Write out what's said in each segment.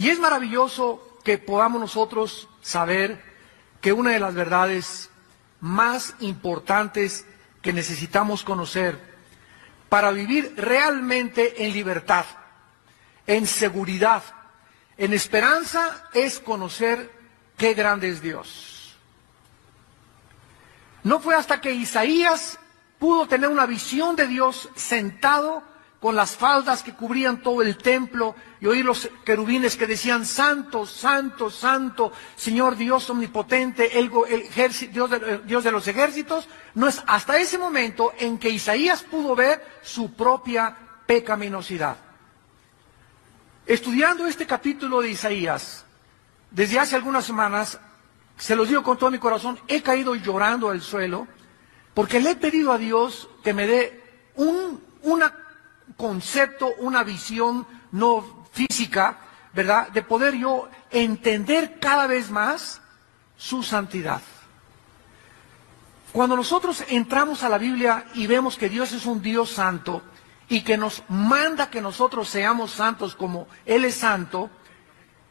Y es maravilloso que podamos nosotros saber que una de las verdades más importantes que necesitamos conocer para vivir realmente en libertad, en seguridad, en esperanza, es conocer qué grande es Dios. No fue hasta que Isaías pudo tener una visión de Dios sentado con las faldas que cubrían todo el templo y oír los querubines que decían: Santo, Santo, Santo, Señor Dios omnipotente, Dios de los ejércitos. No es hasta ese momento en que Isaías pudo ver su propia pecaminosidad. Estudiando este capítulo de Isaías, desde hace algunas semanas, se los digo con todo mi corazón, he caído llorando al suelo, porque le he pedido a Dios que me dé un concepto, una visión no física, ¿verdad?, de poder yo entender cada vez más su santidad. Cuando nosotros entramos a la Biblia y vemos que Dios es un Dios santo y que nos manda que nosotros seamos santos como Él es santo,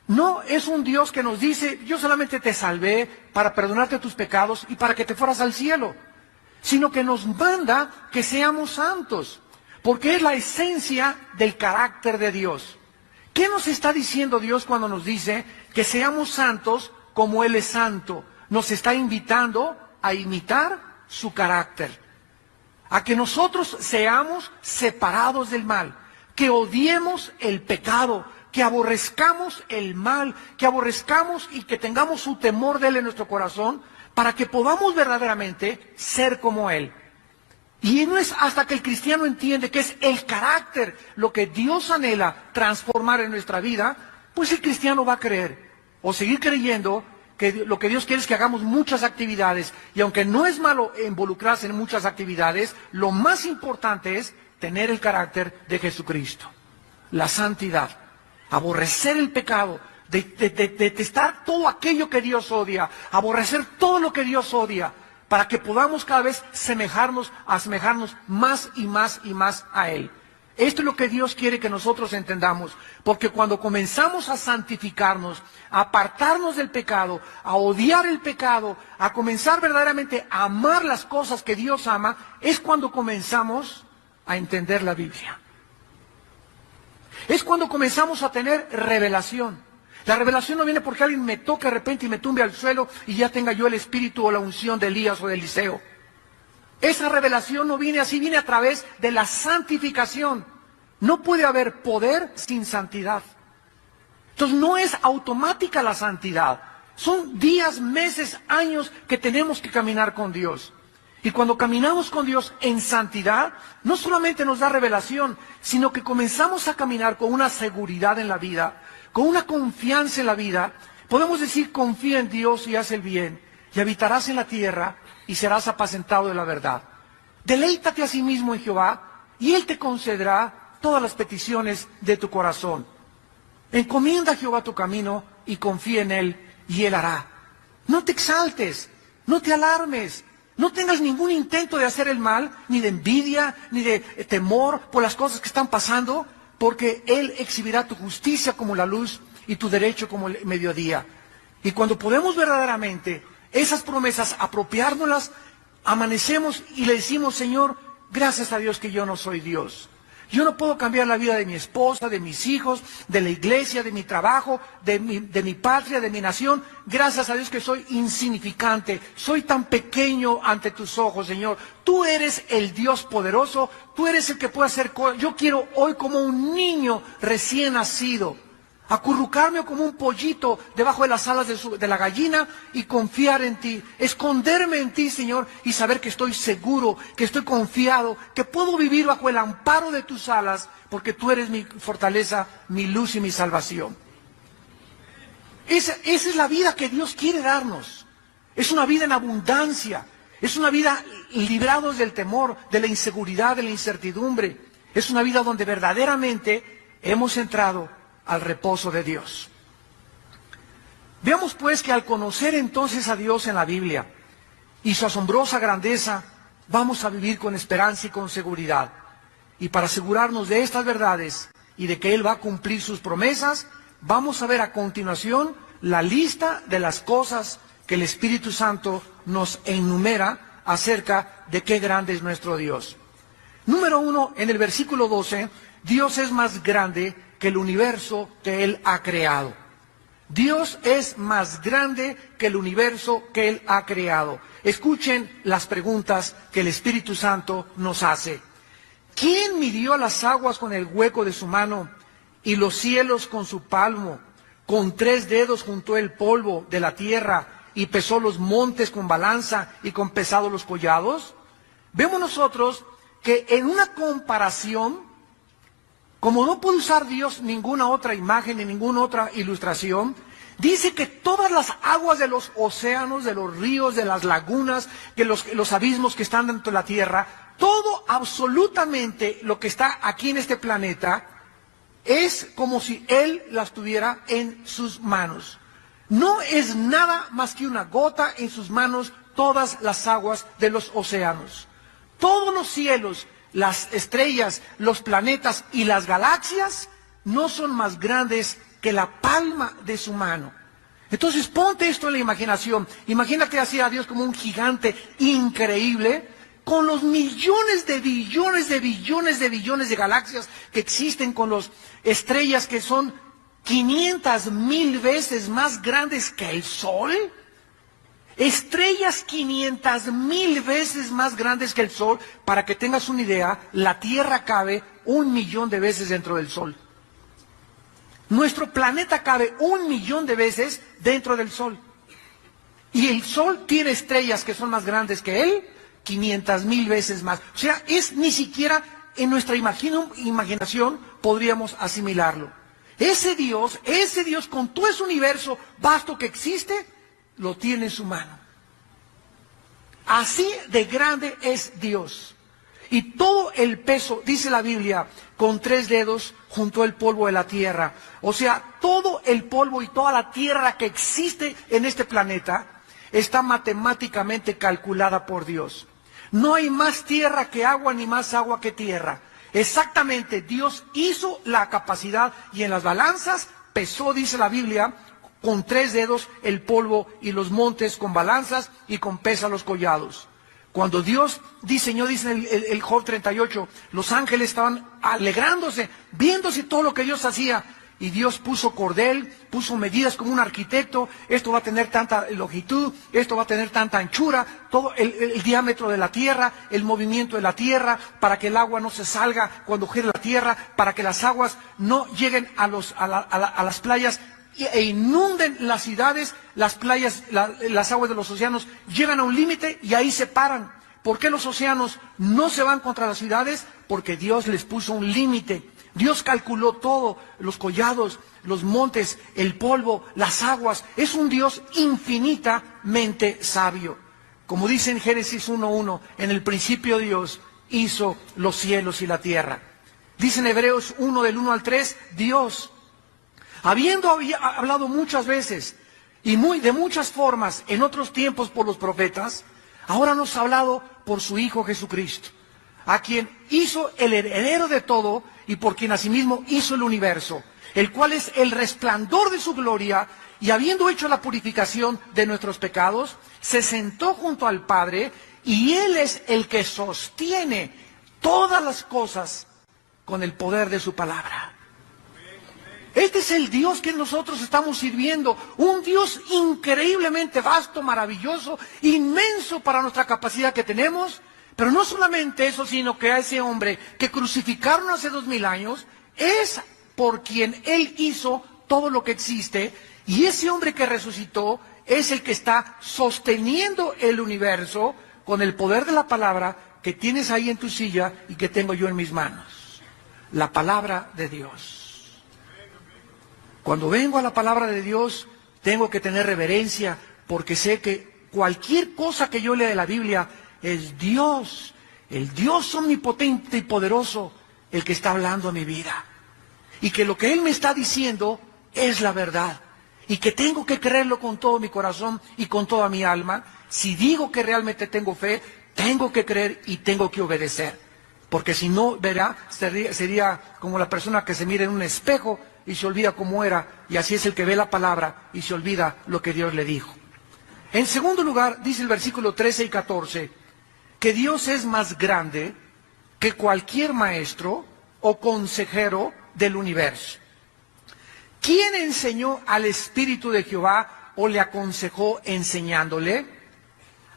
no es un Dios que nos dice: yo solamente te salvé para perdonarte tus pecados y para que te fueras al cielo, sino que nos manda que seamos santos, porque es la esencia del carácter de Dios. ¿Qué nos está diciendo Dios cuando nos dice que seamos santos como Él es santo? Nos está invitando a imitar su carácter, a que nosotros seamos separados del mal, que odiemos el pecado, que aborrezcamos el mal, que aborrezcamos y que tengamos su temor de Él en nuestro corazón, para que podamos verdaderamente ser como Él. Y no es hasta que el cristiano entiende que es el carácter lo que Dios anhela transformar en nuestra vida, pues el cristiano va a creer o seguir creyendo que lo que Dios quiere es que hagamos muchas actividades. Y aunque no es malo involucrarse en muchas actividades, lo más importante es tener el carácter de Jesucristo, la santidad, aborrecer el pecado, detestar todo aquello que Dios odia, aborrecer todo lo que Dios odia, para que podamos cada vez asemejarnos más y más y más a Él. Esto es lo que Dios quiere que nosotros entendamos, porque cuando comenzamos a santificarnos, a apartarnos del pecado, a odiar el pecado, a comenzar verdaderamente a amar las cosas que Dios ama, es cuando comenzamos a entender la Biblia. Es cuando comenzamos a tener revelación. La revelación no viene porque alguien me toque de repente y me tumbe al suelo y ya tenga yo el espíritu o la unción de Elías o de Eliseo. Esa revelación no viene así, viene a través de la santificación. No puede haber poder sin santidad. Entonces no es automática la santidad. Son días, meses, años que tenemos que caminar con Dios. Y cuando caminamos con Dios en santidad, no solamente nos da revelación, sino que comenzamos a caminar con una seguridad en la vida, con una confianza en la vida. Podemos decir: confía en Dios y haz el bien, y habitarás en la tierra y serás apacentado de la verdad. Deleítate a sí mismo en Jehová, y Él te concederá todas las peticiones de tu corazón. Encomienda a Jehová tu camino y confía en Él, y Él hará. No te exaltes, no te alarmes, no tengas ningún intento de hacer el mal, ni de envidia, ni de temor por las cosas que están pasando, porque Él exhibirá tu justicia como la luz y tu derecho como el mediodía. Y cuando podemos verdaderamente esas promesas apropiárnoslas, amanecemos y le decimos: Señor, gracias a Dios que yo no soy Dios. Yo no puedo cambiar la vida de mi esposa, de mis hijos, de la iglesia, de mi trabajo, de mi patria, de mi nación. Gracias a Dios que soy insignificante, soy tan pequeño ante tus ojos, Señor. Tú eres el Dios poderoso, tú eres el que puede hacer cosas. Yo quiero hoy, como un niño recién nacido, acurrucarme como un pollito debajo de las alas de la gallina y confiar en ti, esconderme en ti, Señor, y saber que estoy seguro, que estoy confiado, que puedo vivir bajo el amparo de tus alas, porque tú eres mi fortaleza, mi luz y mi salvación. Esa es la vida que Dios quiere darnos. Es una vida en abundancia, es una vida librados del temor, de la inseguridad, de la incertidumbre. Es una vida donde verdaderamente hemos entrado al reposo de Dios. Veamos pues que al conocer entonces a Dios en la Biblia y su asombrosa grandeza, vamos a vivir con esperanza y con seguridad. Y para asegurarnos de estas verdades y de que Él va a cumplir sus promesas, vamos a ver a continuación la lista de las cosas que el Espíritu Santo nos enumera acerca de qué grande es nuestro Dios. Número 1, en el versículo 12, Dios es más grande que el universo que Él ha creado. Dios es más grande que el universo que Él ha creado. Escuchen las preguntas que el Espíritu Santo nos hace. ¿Quién midió las aguas con el hueco de su mano y los cielos con su palmo? Con 3 dedos juntó el polvo de la tierra y pesó los montes con balanza y con pesado los collados. Vemos nosotros que en una comparación, como no puede usar Dios ninguna otra imagen ni ninguna otra ilustración, dice que todas las aguas de los océanos, de los ríos, de las lagunas, de los abismos que están dentro de la tierra, todo absolutamente lo que está aquí en este planeta, es como si Él las tuviera en sus manos. No es nada más que una gota en sus manos todas las aguas de los océanos. Todos los cielos, las estrellas, los planetas y las galaxias no son más grandes que la palma de su mano. Entonces ponte esto en la imaginación. Imagínate así a Dios como un gigante increíble, con los millones de billones de billones de billones de galaxias que existen, con las estrellas que son 500,000 veces más grandes que el Sol. Estrellas 500,000 veces más grandes que el Sol. Para que tengas una idea, la Tierra cabe 1,000,000 de veces dentro del Sol. Nuestro planeta cabe 1,000,000 de veces dentro del Sol. Y el Sol tiene estrellas que son más grandes que él, 500,000 veces más. O sea, es ni siquiera en nuestra imaginación podríamos asimilarlo. Ese Dios con todo ese universo vasto que existe, lo tiene en su mano. Así de grande es Dios. Y todo el peso, dice la Biblia, con 3 dedos juntó el polvo de la tierra. O sea, todo el polvo y toda la tierra que existe en este planeta está matemáticamente calculada por Dios. No hay más tierra que agua, ni más agua que tierra. Exactamente, Dios hizo la capacidad y en las balanzas pesó, dice la Biblia, con 3 dedos el polvo y los montes con balanzas y con pesa los collados. Cuando Dios diseñó, dice el Job 38, los ángeles estaban alegrándose, viéndose todo lo que Dios hacía. Y Dios puso cordel, puso medidas como un arquitecto. Esto va a tener tanta longitud, esto va a tener tanta anchura, todo el diámetro de la tierra, el movimiento de la tierra, para que el agua no se salga cuando gire la tierra, para que las aguas no lleguen a las playas e inunden las ciudades. Las playas, las aguas de los océanos llegan a un límite y ahí se paran. ¿Por qué los océanos no se van contra las ciudades? Porque Dios les puso un límite. Dios calculó todo, los collados, los montes, el polvo, las aguas. Es un Dios infinitamente sabio. Como dice en Génesis 1:1, en el principio Dios hizo los cielos y la tierra. Dice en Hebreos 1, del 1 al 3, Dios, habiendo hablado muchas veces y de muchas formas en otros tiempos por los profetas, ahora nos ha hablado por su Hijo Jesucristo, a quien hizo el heredero de todo y por quien asimismo hizo el universo, el cual es el resplandor de su gloria, y habiendo hecho la purificación de nuestros pecados, se sentó junto al Padre, y Él es el que sostiene todas las cosas con el poder de su palabra. Este es el Dios que nosotros estamos sirviendo, un Dios increíblemente vasto, maravilloso, inmenso para nuestra capacidad que tenemos. Pero no solamente eso, sino que a ese hombre que crucificaron hace 2000 años, es por quien Él hizo todo lo que existe, y ese hombre que resucitó es el que está sosteniendo el universo con el poder de la palabra que tienes ahí en tu silla y que tengo yo en mis manos. La palabra de Dios. Cuando vengo a la palabra de Dios, tengo que tener reverencia, porque sé que cualquier cosa que yo lea de la Biblia es Dios, el Dios omnipotente y poderoso, el que está hablando a mi vida. Y que lo que Él me está diciendo es la verdad. Y que tengo que creerlo con todo mi corazón y con toda mi alma. Si digo que realmente tengo fe, tengo que creer y tengo que obedecer. Porque si no, verá, sería como la persona que se mira en un espejo y se olvida cómo era, y así es el que ve la palabra y se olvida lo que Dios le dijo. En segundo lugar, dice el versículo 13 y 14, que Dios es más grande que cualquier maestro o consejero del universo. ¿Quién enseñó al Espíritu de Jehová o le aconsejó enseñándole?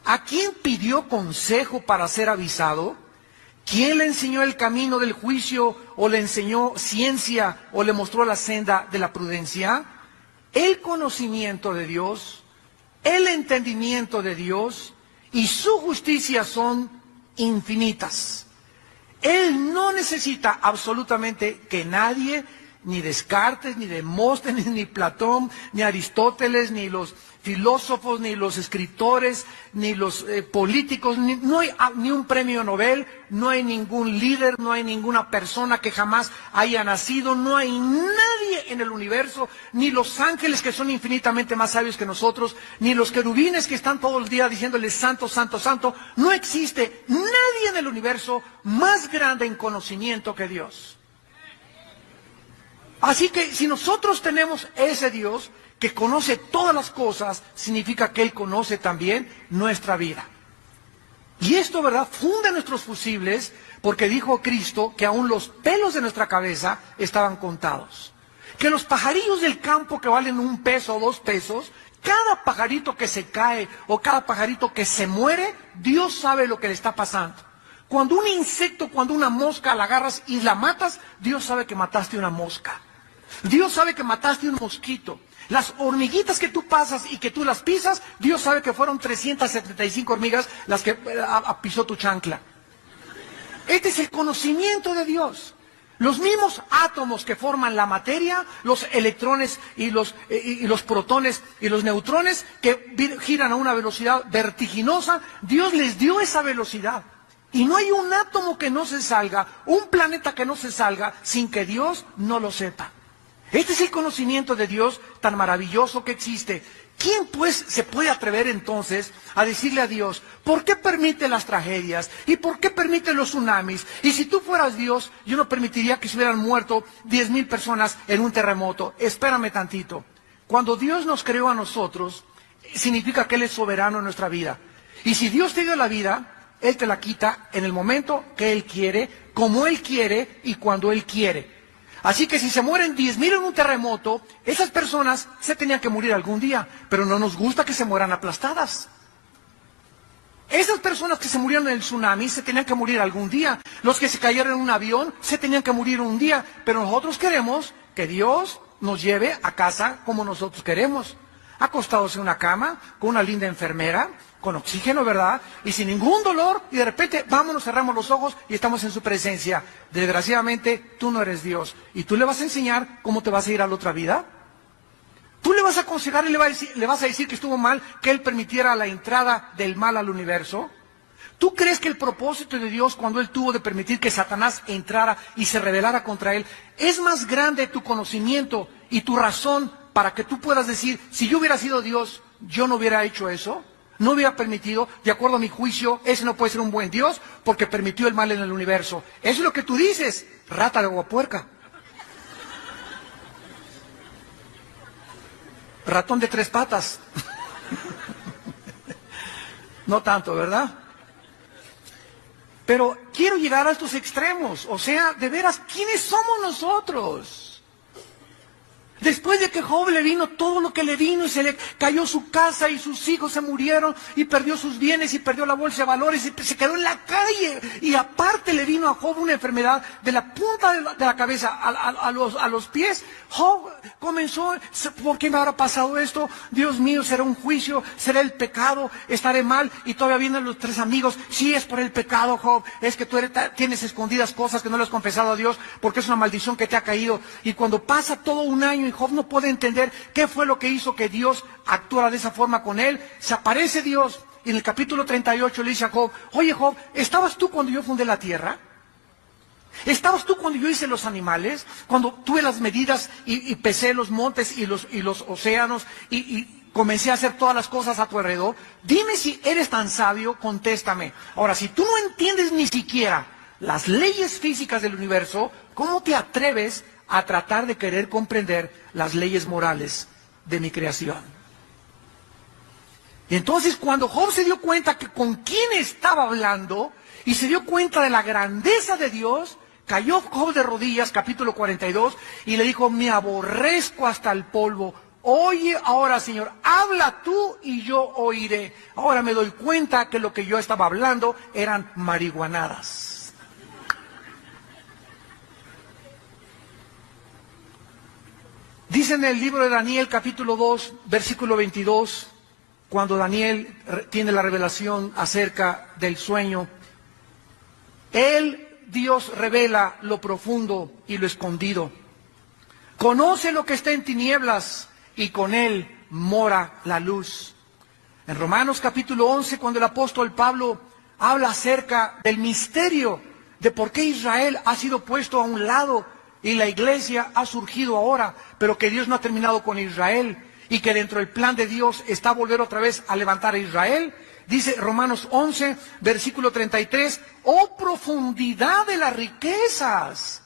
¿A quién pidió consejo para ser avisado? ¿Quién le enseñó el camino del juicio o le enseñó ciencia o le mostró la senda de la prudencia? El conocimiento de Dios, el entendimiento de Dios y su justicia son infinitas. Él no necesita absolutamente que nadie, ni Descartes, ni Demóstenes, ni Platón, ni Aristóteles, ni los filósofos, ni los escritores, ni los políticos, no hay ni un premio Nobel, no hay ningún líder, no hay ninguna persona que jamás haya nacido, no hay nadie en el universo, ni los ángeles que son infinitamente más sabios que nosotros, ni los querubines que están todo el día diciéndole santo, santo, santo. No existe nadie en el universo más grande en conocimiento que Dios. Así que si nosotros tenemos ese Dios que conoce todas las cosas, significa que Él conoce también nuestra vida. Y esto, ¿verdad?, funde nuestros fusibles, porque dijo Cristo que aún los pelos de nuestra cabeza estaban contados. Que los pajarillos del campo que valen 1 peso o 2 pesos, cada pajarito que se cae o cada pajarito que se muere, Dios sabe lo que le está pasando. Cuando un insecto, cuando una mosca la agarras y la matas, Dios sabe que mataste una mosca. Dios sabe que mataste un mosquito. Las hormiguitas que tú pasas y que tú las pisas, Dios sabe que fueron 375 hormigas las que pisó tu chancla. Este es el conocimiento de Dios. Los mismos átomos que forman la materia, los electrones y los protones y los neutrones que giran a una velocidad vertiginosa, Dios les dio esa velocidad. Y no hay un átomo que no se salga, un planeta que no se salga, sin que Dios no lo sepa. Este es el conocimiento de Dios tan maravilloso que existe. ¿Quién pues se puede atrever entonces a decirle a Dios, ¿por qué permite las tragedias? ¿Y por qué permite los tsunamis? Y si tú fueras Dios, yo no permitiría que se hubieran muerto 10,000 personas en un terremoto. Espérame tantito. Cuando Dios nos creó a nosotros, significa que Él es soberano en nuestra vida. Y si Dios te dio la vida, Él te la quita en el momento que Él quiere, como Él quiere y cuando Él quiere. Así que si se mueren 10,000 en un terremoto, esas personas se tenían que morir algún día, pero no nos gusta que se mueran aplastadas. Esas personas que se murieron en el tsunami se tenían que morir algún día. Los que se cayeron en un avión se tenían que morir un día, pero nosotros queremos que Dios nos lleve a casa como nosotros queremos. Acostados en una cama, con una linda enfermera, con oxígeno, ¿verdad? Y sin ningún dolor, y de repente, vámonos, cerramos los ojos y estamos en su presencia. Desgraciadamente, tú no eres Dios. ¿Y tú le vas a enseñar cómo te vas a ir a la otra vida? ¿Tú le vas a aconsejar y le vas a decir que estuvo mal que Él permitiera la entrada del mal al universo? ¿Tú crees que el propósito de Dios, cuando Él tuvo de permitir que Satanás entrara y se rebelara contra Él, es más grande tu conocimiento y tu razón para que tú puedas decir, si yo hubiera sido Dios, yo no hubiera hecho eso? No hubiera permitido, de acuerdo a mi juicio, ese no puede ser un buen Dios porque permitió el mal en el universo. Eso es lo que tú dices, rata de aguapuerca. Ratón de 3 patas. No tanto, ¿verdad? Pero quiero llegar a estos extremos. O sea, de veras, ¿quiénes somos nosotros? Después de que Job le vino todo lo que le vino y se le cayó su casa y sus hijos se murieron y perdió sus bienes y perdió la bolsa de valores y se quedó en la calle. Y aparte le vino a Job una enfermedad de la punta de la cabeza a los pies. Job comenzó, ¿por qué me habrá pasado esto? Dios mío, será un juicio, será el pecado, estaré mal. Y todavía vienen los 3 amigos. Sí, es por el pecado, Job. Es que tú tienes escondidas cosas que no le has confesado a Dios porque es una maldición que te ha caído. Y cuando pasa todo un año y Job no puede entender qué fue lo que hizo que Dios actuara de esa forma con él, se aparece Dios y en el capítulo 38 le dice a Job, oye Job, ¿estabas tú cuando yo fundé la tierra? ¿Estabas tú cuando yo hice los animales? Cuando tuve las medidas y pesé los montes y los océanos y comencé a hacer todas las cosas a tu alrededor. Dime si eres tan sabio, contéstame. Ahora, si tú no entiendes ni siquiera las leyes físicas del universo, ¿cómo te atreves a tratar de querer comprender las leyes morales de mi creación. Y entonces cuando Job se dio cuenta que con quién estaba hablando y se dio cuenta de la grandeza de Dios, cayó Job de rodillas, capítulo 42, y le dijo: me aborrezco hasta el polvo. Oye ahora, Señor, habla tú y yo oiré. Ahora me doy cuenta que lo que yo estaba hablando eran marihuanadas. Dice en el libro de Daniel, capítulo 2, versículo 22, cuando Daniel tiene la revelación acerca del sueño, Dios revela lo profundo y lo escondido. Conoce lo que está en tinieblas y con Él mora la luz. En Romanos capítulo 11, cuando el apóstol Pablo habla acerca del misterio de por qué Israel ha sido puesto a un lado y la iglesia ha surgido ahora, pero que Dios no ha terminado con Israel y que dentro del plan de Dios está volver otra vez a levantar a Israel. Dice Romanos 11, versículo 33, oh profundidad de las riquezas,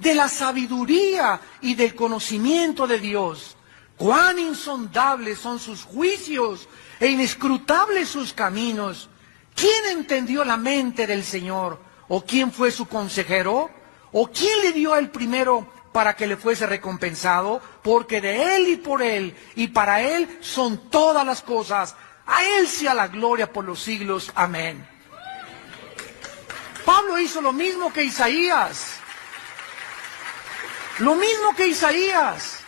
de la sabiduría y del conocimiento de Dios. Cuán insondables son sus juicios e inescrutables sus caminos. ¿Quién entendió la mente del Señor? ¿O quién fue su consejero? ¿O quién le dio el primero para que le fuese recompensado? Porque de Él y por Él y para Él son todas las cosas. A Él sea la gloria por los siglos. Amén. Pablo hizo lo mismo que Isaías. Lo mismo que Isaías.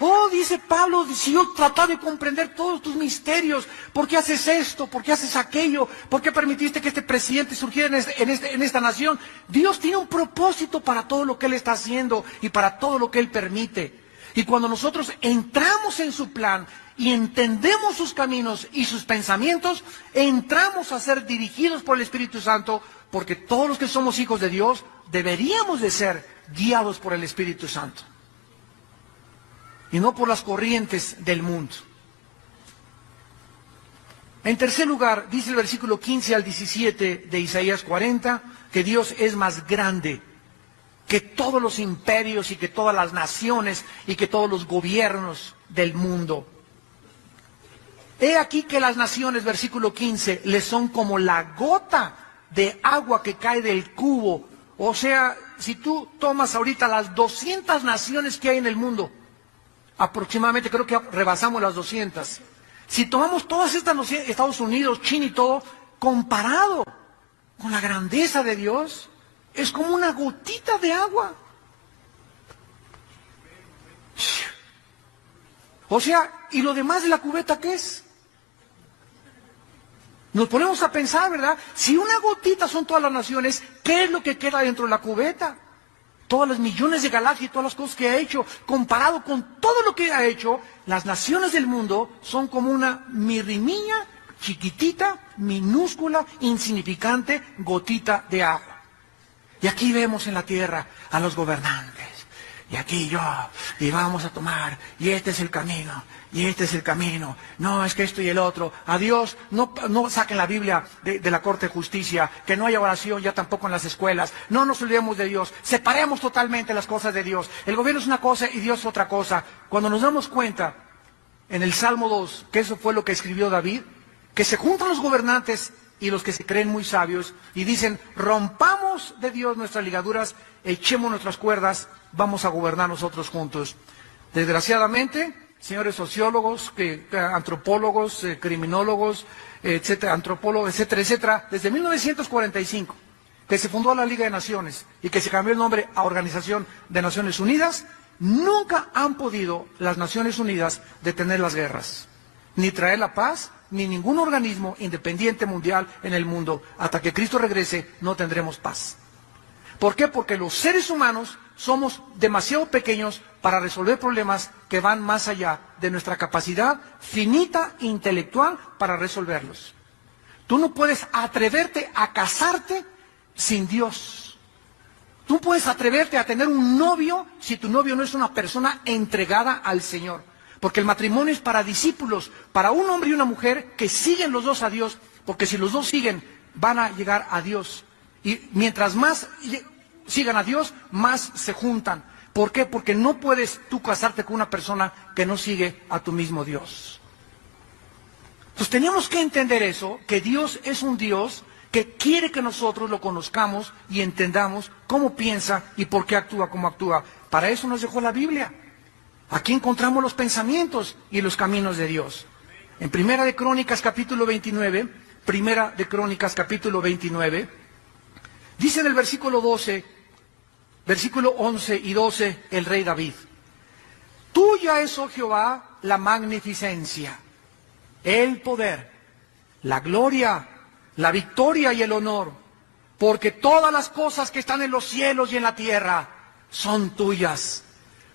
Oh, dice Pablo, si yo tratar de comprender todos tus misterios, ¿por qué haces esto? ¿Por qué haces aquello? ¿Por qué permitiste que este presidente surgiera en esta nación? Dios tiene un propósito para todo lo que Él está haciendo y para todo lo que Él permite. Y cuando nosotros entramos en su plan y entendemos sus caminos y sus pensamientos, entramos a ser dirigidos por el Espíritu Santo, porque todos los que somos hijos de Dios deberíamos de ser guiados por el Espíritu Santo y no por las corrientes del mundo. En tercer lugar, dice el versículo 15 al 17 de Isaías 40, que Dios es más grande que todos los imperios y que todas las naciones y que todos los gobiernos del mundo. He aquí que las naciones, versículo 15, le son como la gota de agua que cae del cubo. O sea, si tú tomas ahorita las 200 naciones que hay en el mundo, aproximadamente creo que rebasamos las 200. Si tomamos todas estas naciones, Estados Unidos, China y todo, comparado con la grandeza de Dios, es como una gotita de agua. O sea, ¿y lo demás de la cubeta qué es? Nos ponemos a pensar, ¿verdad? Si una gotita son todas las naciones, ¿qué es lo que queda dentro de la cubeta? Todas las millones de galaxias y todas las cosas que ha hecho, comparado con todo lo que ha hecho, las naciones del mundo son como una mirrimiña, chiquitita, minúscula, insignificante gotita de agua. Y aquí vemos en la tierra a los gobernantes, y aquí yo, y vamos a tomar, y este es el camino, y este es el camino, no, es que esto y el otro. A Dios, no saquen la Biblia de la Corte de Justicia, que no haya oración ya tampoco en las escuelas, no nos olvidemos de Dios, separemos totalmente las cosas de Dios. El gobierno es una cosa y Dios es otra cosa. Cuando nos damos cuenta, en el Salmo 2, que eso fue lo que escribió David, que se juntan los gobernantes y los que se creen muy sabios, y dicen, rompamos de Dios nuestras ligaduras, echemos nuestras cuerdas, vamos a gobernar nosotros juntos. Desgraciadamente, señores sociólogos, antropólogos, criminólogos, etcétera, antropólogos, etcétera, etcétera, desde 1945, que se fundó la Liga de Naciones y que se cambió el nombre a Organización de Naciones Unidas, nunca han podido las Naciones Unidas detener las guerras, ni traer la paz, ni ningún organismo independiente mundial en el mundo. Hasta que Cristo regrese, no tendremos paz. ¿Por qué? Porque los seres humanos somos demasiado pequeños para resolver problemas que van más allá de nuestra capacidad finita intelectual para resolverlos. Tú no puedes atreverte a casarte sin Dios. Tú puedes atreverte a tener un novio si tu novio no es una persona entregada al Señor. Porque el matrimonio es para discípulos, para un hombre y una mujer que siguen los dos a Dios, porque si los dos siguen, van a llegar a Dios. Y mientras más sigan a Dios, más se juntan. ¿Por qué? Porque no puedes tú casarte con una persona que no sigue a tu mismo Dios. Entonces tenemos que entender eso, que Dios es un Dios que quiere que nosotros lo conozcamos y entendamos cómo piensa y por qué actúa como actúa. Para eso nos dejó la Biblia. Aquí encontramos los pensamientos y los caminos de Dios. En Primera de Crónicas capítulo 29, Primera de Crónicas capítulo 29, dice en el versículo 12, versículo 11 y 12, el rey David: tuya es, oh Jehová, la magnificencia, el poder, la gloria, la victoria y el honor, porque todas las cosas que están en los cielos y en la tierra son tuyas.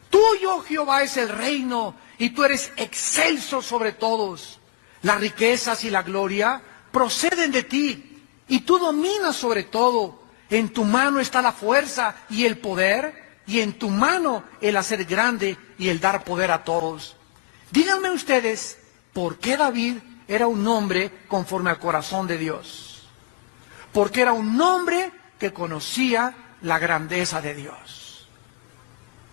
Tuyo, Jehová, es el reino, y tú eres excelso sobre todos. Las riquezas y la gloria proceden de ti, y tú dominas sobre todo. En tu mano está la fuerza y el poder, y en tu mano el hacer grande y el dar poder a todos. Díganme ustedes, ¿por qué David era un hombre conforme al corazón de Dios? Porque era un hombre que conocía la grandeza de Dios.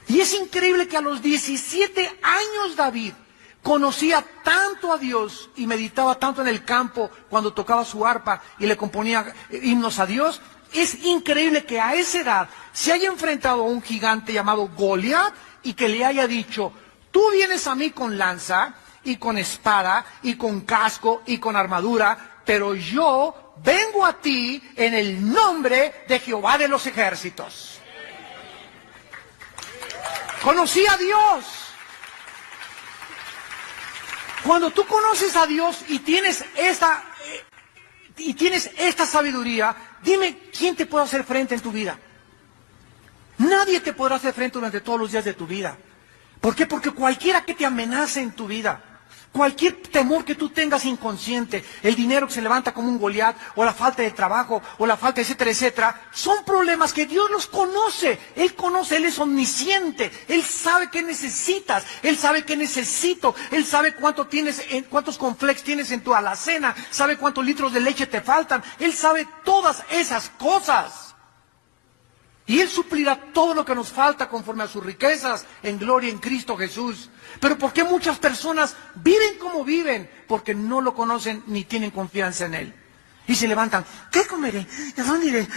Y es increíble que a los 17 años David conocía tanto a Dios y meditaba tanto en el campo cuando tocaba su arpa y le componía himnos a Dios. Es increíble que a esa edad se haya enfrentado a un gigante llamado Goliat y que le haya dicho: tú vienes a mí con lanza y con espada y con casco y con armadura, pero yo vengo a ti en el nombre de Jehová de los ejércitos. Conocí a Dios. Cuando tú conoces a Dios y tienes esta sabiduría, dime, ¿quién te puede hacer frente en tu vida? Nadie te podrá hacer frente durante todos los días de tu vida. ¿Por qué? Porque cualquiera que te amenace en tu vida, cualquier temor que tú tengas inconsciente, el dinero que se levanta como un Goliat, o la falta de trabajo, o la falta, etcétera, etcétera, son problemas que Dios los conoce. Él conoce, Él es omnisciente, Él sabe qué necesitas, Él sabe qué necesito, Él sabe cuántos cornflakes tienes en tu alacena, sabe cuántos litros de leche te faltan, Él sabe todas esas cosas. Y Él suplirá todo lo que nos falta conforme a sus riquezas en gloria en Cristo Jesús. Pero ¿por qué muchas personas viven como viven? Porque no lo conocen ni tienen confianza en Él. Y se levantan: ¿qué comeré? ¿A dónde iré?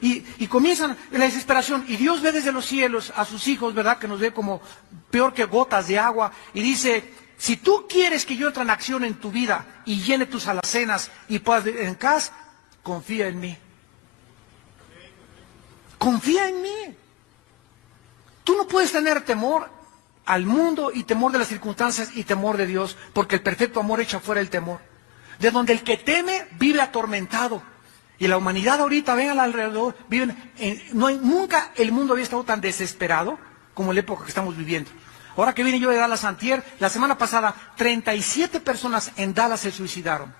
Y comienzan la desesperación. Y Dios ve desde los cielos a sus hijos, ¿verdad? Que nos ve como peor que gotas de agua. Y dice: si tú quieres que yo entre en acción en tu vida y llene tus alacenas y puedas en casa, confía en mí. Confía en mí. Tú no puedes tener temor al mundo y temor de las circunstancias y temor de Dios, porque el perfecto amor echa fuera el temor. De donde el que teme vive atormentado. Y la humanidad ahorita, ven alrededor, nunca el mundo había estado tan desesperado como en la época que estamos viviendo. Ahora que vine yo de Dallas antier, la semana pasada, 37 personas en Dallas se suicidaron.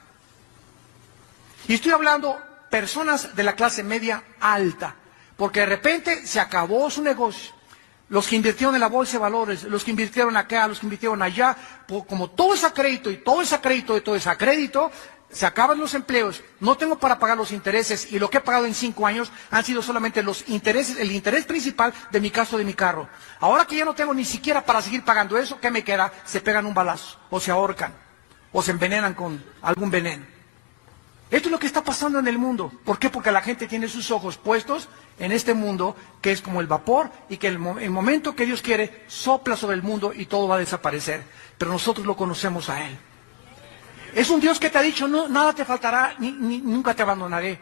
Y estoy hablando personas de la clase media alta. Porque de repente se acabó su negocio. Los que invirtieron en la bolsa de valores, los que invirtieron acá, los que invirtieron allá, como todo es a crédito y todo es a crédito y todo es a crédito, se acaban los empleos, no tengo para pagar los intereses y lo que he pagado en 5 años han sido solamente los intereses, el interés principal de mi caso de mi carro. Ahora que ya no tengo ni siquiera para seguir pagando eso, ¿qué me queda? Se pegan un balazo, o se ahorcan, o se envenenan con algún veneno. Esto es lo que está pasando en el mundo. ¿Por qué? Porque la gente tiene sus ojos puestos en este mundo que es como el vapor y que el momento que Dios quiere sopla sobre el mundo y todo va a desaparecer. Pero nosotros lo conocemos a Él. Es un Dios que te ha dicho: no, nada te faltará, nunca te abandonaré.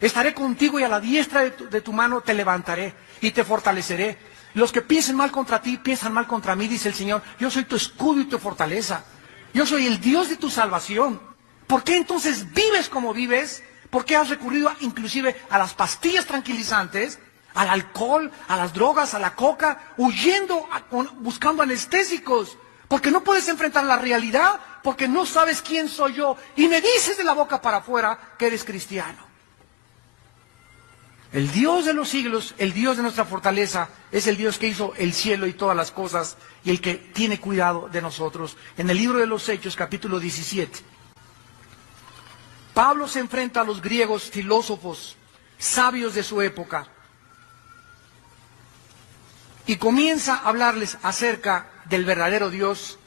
Estaré contigo y a la diestra de tu mano te levantaré y te fortaleceré. Los que piensen mal contra ti, piensan mal contra mí, dice el Señor. Yo soy tu escudo y tu fortaleza. Yo soy el Dios de tu salvación. ¿Por qué entonces vives como vives? ¿Por qué has recurrido inclusive a las pastillas tranquilizantes, al alcohol, a las drogas, a la coca, buscando anestésicos? Porque no puedes enfrentar la realidad, porque no sabes quién soy yo, y me dices de la boca para afuera que eres cristiano. El Dios de los siglos, el Dios de nuestra fortaleza, es el Dios que hizo el cielo y todas las cosas, y el que tiene cuidado de nosotros. En el libro de los Hechos, capítulo 17, Pablo se enfrenta a los griegos filósofos, sabios de su época. y comienza a hablarles acerca del verdadero Dios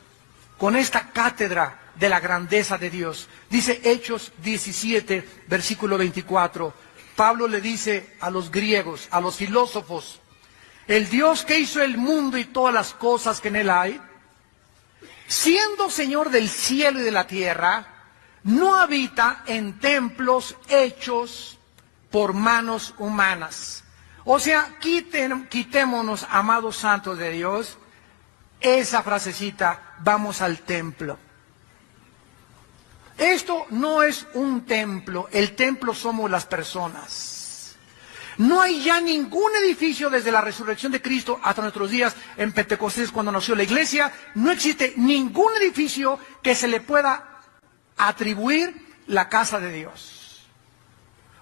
con esta cátedra de la grandeza de Dios. Dice Hechos 17, versículo 24. Pablo le dice a los griegos, a los filósofos: el Dios que hizo el mundo y todas las cosas que en él hay, siendo Señor del cielo y de la tierra, no habita en templos hechos por manos humanas. O sea, quitémonos, amados santos de Dios, esa frasecita, vamos al templo. Esto no es un templo, el templo somos las personas. No hay ya ningún edificio desde la resurrección de Cristo hasta nuestros días en Pentecostés, cuando nació la iglesia. No existe ningún edificio que se le pueda atribuir la casa de Dios,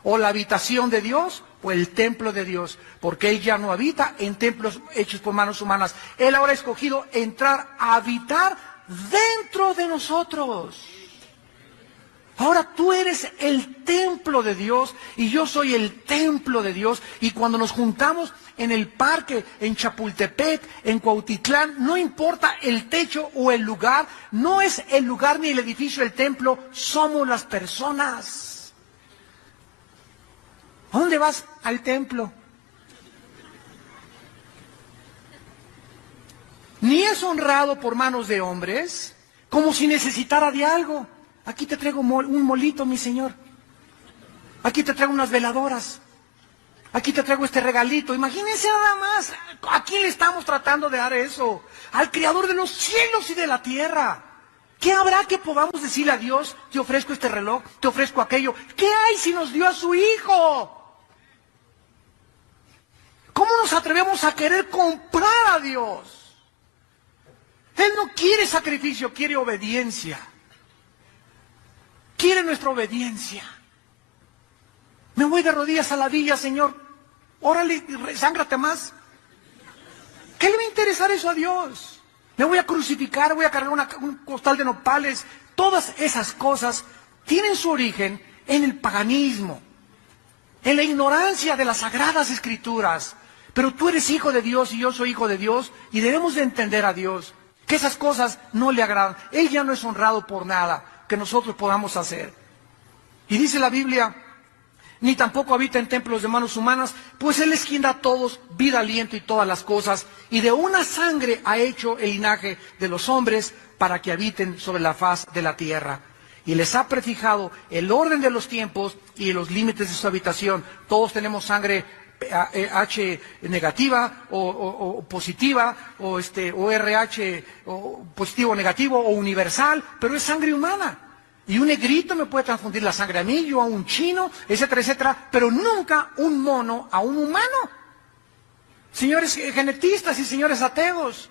o la habitación de Dios, o el templo de Dios, porque Él ya no habita en templos hechos por manos humanas. Él ahora ha escogido entrar a habitar dentro de nosotros. Ahora tú eres el templo de Dios y yo soy el templo de Dios. Y cuando nos juntamos en el parque, en Chapultepec, en Cuautitlán, no importa el techo o el lugar, no es el lugar ni el edificio del templo, somos las personas. ¿A dónde vas? Al templo. Ni es honrado por manos de hombres, como si necesitara de algo. Aquí te traigo un molito, mi Señor. Aquí te traigo unas veladoras. Aquí te traigo este regalito. Imagínense nada más. ¿A quién le estamos tratando de dar eso? Al Creador de los cielos y de la tierra. ¿Qué habrá que podamos decirle a Dios? Te ofrezco este reloj, te ofrezco aquello. ¿Qué hay si nos dio a su Hijo? ¿Cómo nos atrevemos a querer comprar a Dios? Él no quiere sacrificio, quiere obediencia. Quiere nuestra obediencia. Me voy de rodillas a la villa, Señor. Órale, sángrate más. ¿Qué le va a interesar eso a Dios? Me voy a crucificar, voy a cargar un costal de nopales. Todas esas cosas tienen su origen en el paganismo, en la ignorancia de las sagradas escrituras. Pero tú eres hijo de Dios y yo soy hijo de Dios, y debemos de entender a Dios que esas cosas no le agradan. Él ya no es honrado por nada que nosotros podamos hacer. Y dice la Biblia, ni tampoco habita en templos de manos humanas, pues Él es quien da a todos vida, aliento y todas las cosas, y de una sangre ha hecho el linaje de los hombres para que habiten sobre la faz de la tierra. Y les ha prefijado el orden de los tiempos y los límites de su habitación. Todos tenemos sangre H negativa o positiva, o RH o positivo o negativo o universal, pero es sangre humana. Y un negrito me puede transfundir la sangre a mí, yo a un chino, etcétera, etcétera, pero nunca un mono a un humano. Señores genetistas y señores ateos,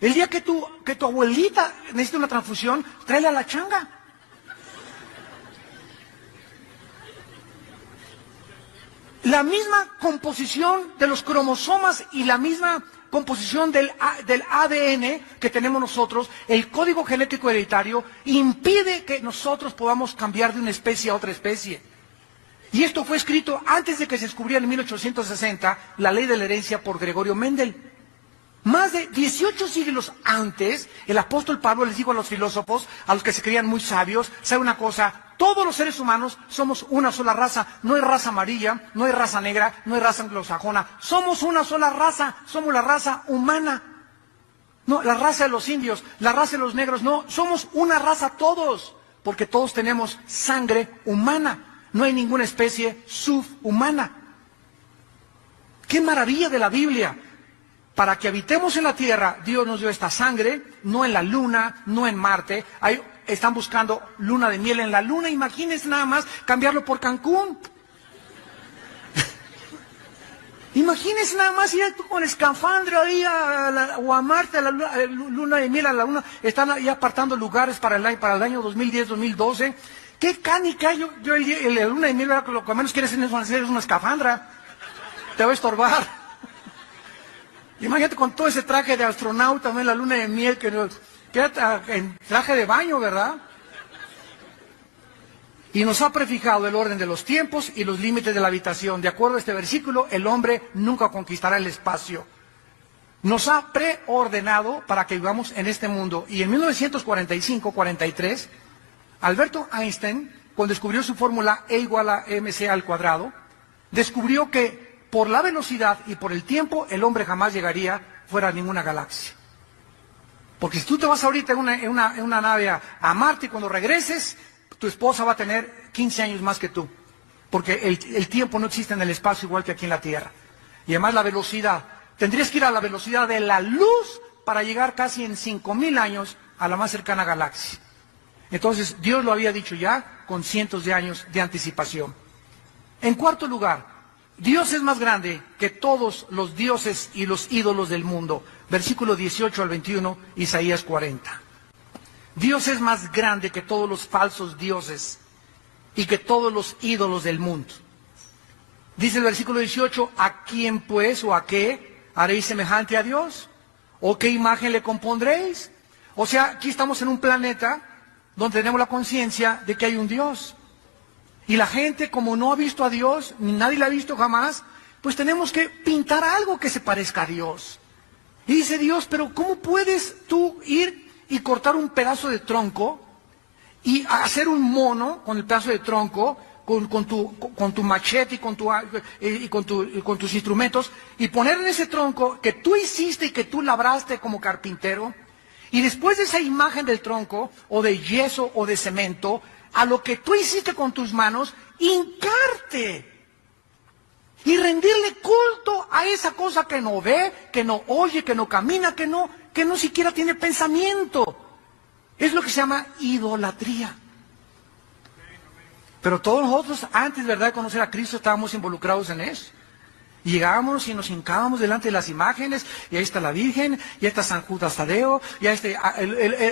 el día que tu abuelita necesite una transfusión, tráela a la changa. La misma composición de los cromosomas y la misma composición del ADN que tenemos nosotros, el código genético hereditario, impide que nosotros podamos cambiar de una especie a otra especie. Y esto fue escrito antes de que se descubriera en 1860 la ley de la herencia por Gregorio Mendel. Más de 18 siglos antes, el apóstol Pablo les dijo a los filósofos, a los que se creían muy sabios, ¿sabe una cosa? Todos los seres humanos somos una sola raza. No hay raza amarilla, no hay raza negra, no hay raza anglosajona. Somos una sola raza, somos la raza humana. No, la raza de los indios, la raza de los negros, no, somos una raza todos, porque todos tenemos sangre humana. No hay ninguna especie subhumana. ¡Qué maravilla de la Biblia! Para que habitemos en la tierra, Dios nos dio esta sangre, no en la luna, no en Marte. Están buscando luna de miel en la luna, imagínense nada más cambiarlo por Cancún. Imagínense nada más ir tú con escafandra ahí o a Marte, a la luna de miel, a la luna. Están ahí apartando lugares para el año 2010, 2012. ¿Qué canica? Yo la luna de miel, lo que menos quieres hacer es una escafandra. Te va a estorbar. Imagínate con todo ese traje de astronauta, en la luna de miel, que era en traje de baño, ¿verdad? Y nos ha prefijado el orden de los tiempos y los límites de la habitación. De acuerdo a este versículo, el hombre nunca conquistará el espacio. nos ha preordenado para que vivamos en este mundo. Y en 1945-43, Alberto Einstein, cuando descubrió su fórmula E igual a mc al cuadrado, descubrió que por la velocidad y por el tiempo el hombre jamás llegaría fuera de ninguna galaxia. Porque si tú te vas ahorita en una nave a Marte y cuando regreses, tu esposa va a tener 15 años más que tú. Porque el tiempo no existe en el espacio igual que aquí en la Tierra. Y además la velocidad. Tendrías que ir a la velocidad de la luz para llegar casi en 5,000 años a la más cercana galaxia. Entonces, Dios lo había dicho ya con cientos de años de anticipación. En cuarto lugar, Dios es más grande que todos los dioses y los ídolos del mundo. Versículo 18 al 21, Isaías 40. Dios es más grande que todos los falsos dioses y que todos los ídolos del mundo. Dice el versículo 18, ¿a quién pues o a qué haréis semejante a Dios? ¿O qué imagen le compondréis? O sea, aquí estamos en un planeta donde tenemos la conciencia de que hay un Dios. Y la gente, como no ha visto a Dios, ni nadie la ha visto jamás, pues tenemos que pintar algo que se parezca a Dios. Y dice Dios, pero ¿cómo puedes tú ir y cortar un pedazo de tronco y hacer un mono con el pedazo de tronco, con tu machete y con tus instrumentos, y poner en ese tronco que tú hiciste y que tú labraste como carpintero, y después de esa imagen del tronco, o de yeso o de cemento, a lo que tú hiciste con tus manos, hincarte y rendirle culto a esa cosa que no ve, que no oye, que no camina, que no siquiera tiene pensamiento? Es lo que se llama idolatría. Pero todos nosotros, antes, ¿verdad?, de conocer a Cristo, estábamos involucrados en eso. Y llegábamos y nos hincábamos delante de las imágenes, y ahí está la Virgen, y ahí está San Judas Tadeo, y ahí está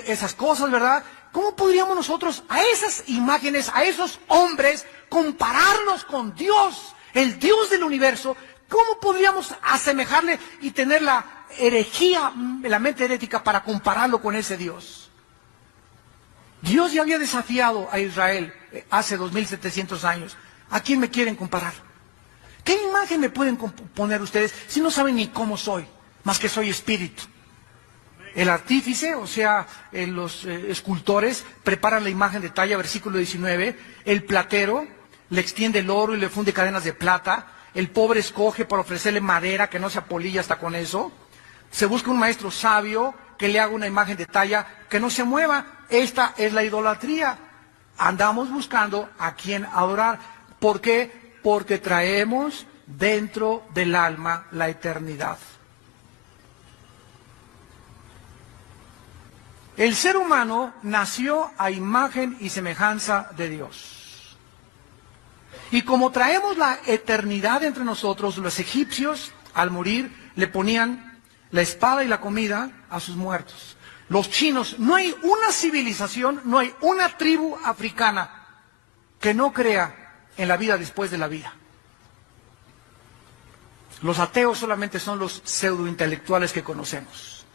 esas cosas, ¿verdad? ¿Cómo podríamos nosotros a esas imágenes, a esos hombres, compararnos con Dios, el Dios del universo? ¿Cómo podríamos asemejarle y tener la herejía, la mente herética para compararlo con ese Dios? Dios ya había desafiado a Israel hace 2700 años. ¿A quién me quieren comparar? ¿Qué imagen me pueden poner ustedes si no saben ni cómo soy, más que soy espíritu? El artífice, o sea, los escultores, preparan la imagen de talla, versículo 19. El platero le extiende el oro y le funde cadenas de plata. El pobre escoge para ofrecerle madera, que no se apolilla hasta con eso. Se busca un maestro sabio que le haga una imagen de talla que no se mueva. Esta es la idolatría. Andamos buscando a quién adorar. ¿Por qué? Porque traemos dentro del alma la eternidad. El ser humano nació a imagen y semejanza de Dios. Y como traemos la eternidad entre nosotros, los egipcios, al morir, le ponían la espada y la comida a sus muertos. Los chinos, no hay una civilización, no hay una tribu africana que no crea en la vida después de la vida. Los ateos solamente son los pseudointelectuales que conocemos.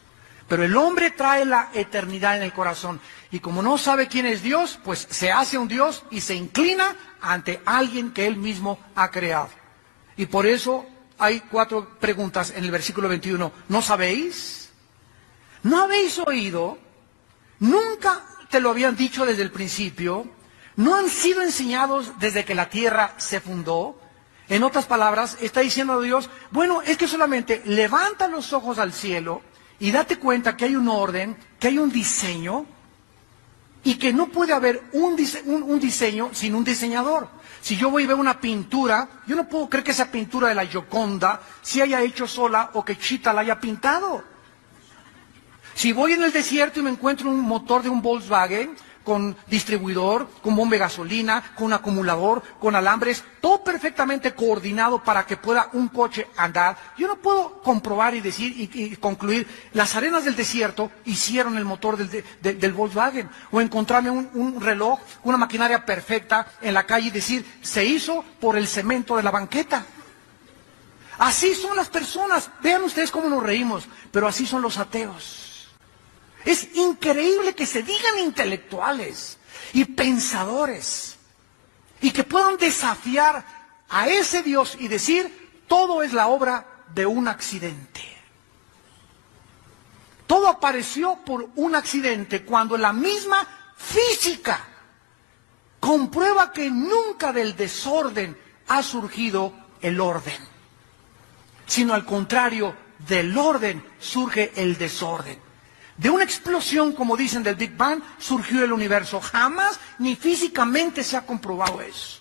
Pero el hombre trae la eternidad en el corazón. Y como no sabe quién es Dios, pues se hace un Dios y se inclina ante alguien que él mismo ha creado. Y por eso hay 4 preguntas en el versículo 21. ¿No sabéis? ¿No habéis oído? ¿Nunca te lo habían dicho desde el principio? ¿No han sido enseñados desde que la tierra se fundó? En otras palabras, está diciendo a Dios, bueno, es que solamente levanta los ojos al cielo y date cuenta que hay un orden, que hay un diseño, y que no puede haber un diseño sin un diseñador. Si yo voy a ver una pintura, yo no puedo creer que esa pintura de la Gioconda se haya hecho sola o que Chita la haya pintado. Si voy en el desierto y me encuentro un motor de un Volkswagen, con distribuidor, con bomba de gasolina, con acumulador, con alambres, todo perfectamente coordinado para que pueda un coche andar, yo no puedo comprobar y decir y concluir, las arenas del desierto hicieron el motor del Volkswagen, o encontrarme un reloj, una maquinaria perfecta en la calle y decir, se hizo por el cemento de la banqueta. Así son las personas, vean ustedes cómo nos reímos, pero así son los ateos. Es increíble que se digan intelectuales y pensadores y que puedan desafiar a ese Dios y decir, todo es la obra de un accidente. Todo apareció por un accidente, cuando la misma física comprueba que nunca del desorden ha surgido el orden, sino al contrario, del orden surge el desorden. De una explosión, como dicen, del Big Bang, surgió el universo. Jamás ni físicamente se ha comprobado eso.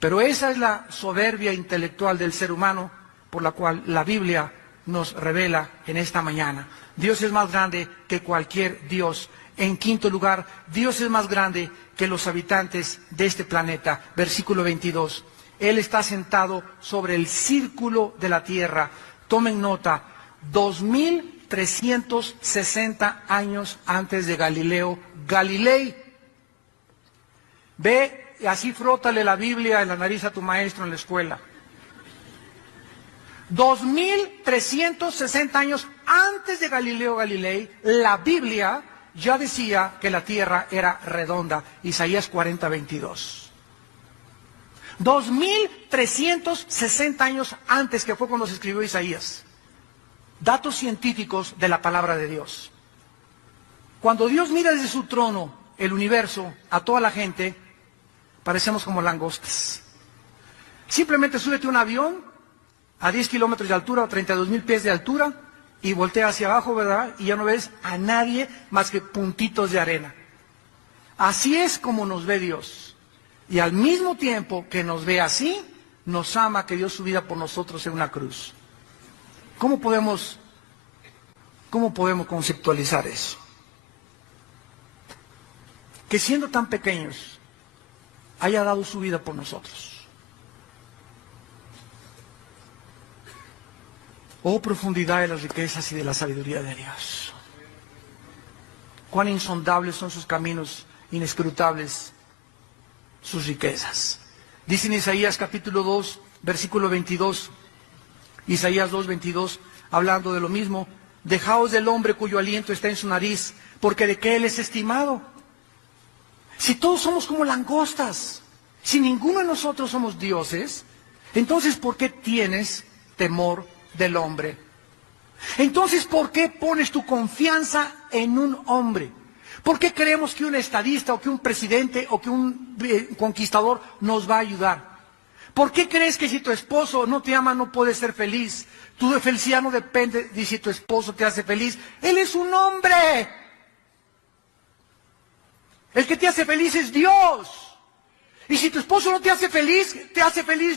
Pero esa es la soberbia intelectual del ser humano, por la cual la Biblia nos revela en esta mañana. Dios es más grande que cualquier Dios. En quinto lugar, Dios es más grande que los habitantes de este planeta. Versículo 22. Él está sentado sobre el círculo de la tierra. Tomen nota, 2360 años antes de Galileo Galilei. Ve, y así frótale la Biblia en la nariz a tu maestro en la escuela. 2360 años antes de Galileo Galilei, la Biblia ya decía que la tierra era redonda. Isaías 40:22. 2360 años antes, que fue cuando se escribió Isaías. Datos científicos de la palabra de Dios. Cuando Dios mira desde su trono el universo, a toda la gente, parecemos como langostas. Simplemente súbete a un avión a 10 kilómetros de altura o 32,000 pies de altura y voltea hacia abajo, ¿verdad? Y ya no ves a nadie más que puntitos de arena. Así es como nos ve Dios. Y al mismo tiempo que nos ve así, nos ama, que dio su vida por nosotros en una cruz. ¿Cómo podemos conceptualizar eso? Que siendo tan pequeños, haya dado su vida por nosotros. Oh, profundidad de las riquezas y de la sabiduría de Dios. Cuán insondables son sus caminos, inescrutables sus riquezas. Dice en Isaías capítulo 2, versículo 22, Isaías 2:22, hablando de lo mismo: dejaos del hombre cuyo aliento está en su nariz, porque de qué él es estimado. Si todos somos como langostas, si ninguno de nosotros somos dioses, entonces ¿por qué tienes temor del hombre? Entonces, ¿por qué pones tu confianza en un hombre? ¿Por qué creemos que un estadista o que un presidente o que un conquistador nos va a ayudar? ¿Por qué crees que si tu esposo no te ama no puedes ser feliz? Tu felicidad no depende de si tu esposo te hace feliz. Él es un hombre. El que te hace feliz es Dios. Y si tu esposo no te hace feliz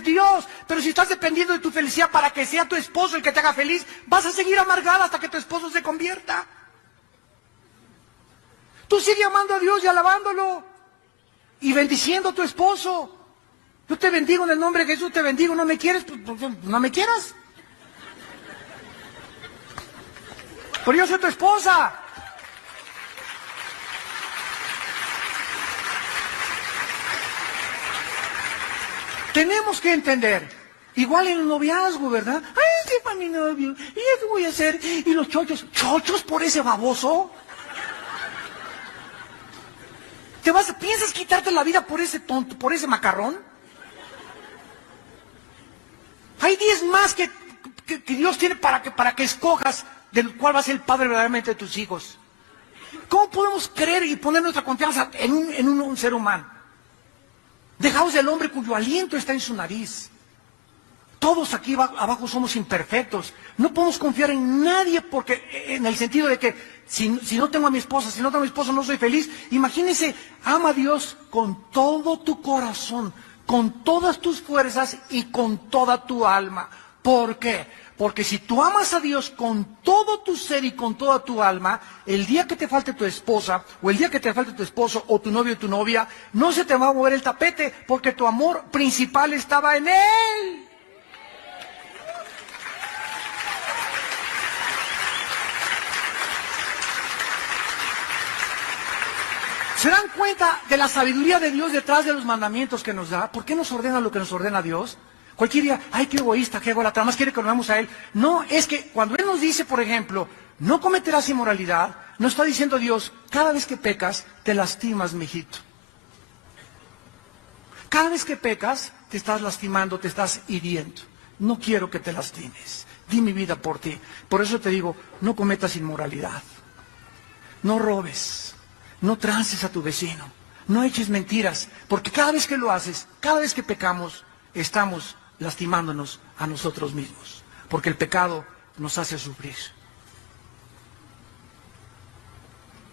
Dios. Pero si estás dependiendo de tu felicidad para que sea tu esposo el que te haga feliz, vas a seguir amargada hasta que tu esposo se convierta. Tú sigue amando a Dios y alabándolo. Y bendiciendo a tu esposo. Yo te bendigo en el nombre de Jesús, te bendigo. ¿No me quieres? Pues no me quieras. Pero yo soy tu esposa. Tenemos que entender, igual en el noviazgo, ¿verdad? Ay, sí, para mi novio, ¿y qué voy a hacer? ¿Y los chochos? ¿Chochos por ese baboso? ¿Piensas quitarte la vida por ese tonto, por ese macarrón? Hay 10 más que Dios tiene para que escojas del cual va a ser el padre verdaderamente de tus hijos. ¿Cómo podemos creer y poner nuestra confianza en un ser humano? Dejaos del hombre cuyo aliento está en su nariz. Todos aquí abajo somos imperfectos. No podemos confiar en nadie porque, en el sentido de que si no tengo a mi esposa, si no tengo a mi esposo no soy feliz. Imagínense, ama a Dios con todo tu corazón, con todas tus fuerzas y con toda tu alma. ¿Por qué? Porque si tú amas a Dios con todo tu ser y con toda tu alma, el día que te falte tu esposa, o el día que te falte tu esposo, o tu novio o tu novia, no se te va a mover el tapete, porque tu amor principal estaba en Él. ¿Se dan cuenta de la sabiduría de Dios detrás de los mandamientos que nos da? ¿Por qué nos ordena lo que nos ordena Dios? Cualquier día, ay, qué egoísta, qué ególatra, más quiere que nos veamos a Él. No, es que cuando Él nos dice, por ejemplo, no cometerás inmoralidad, nos está diciendo Dios, cada vez que pecas, te lastimas, mijito. Cada vez que pecas, te estás lastimando, te estás hiriendo. No quiero que te lastimes. Di mi vida por ti. Por eso te digo, no cometas inmoralidad. No robes. No trances a tu vecino. No eches mentiras. Porque cada vez que lo haces, cada vez que pecamos, estamos lastimándonos a nosotros mismos. Porque el pecado nos hace sufrir.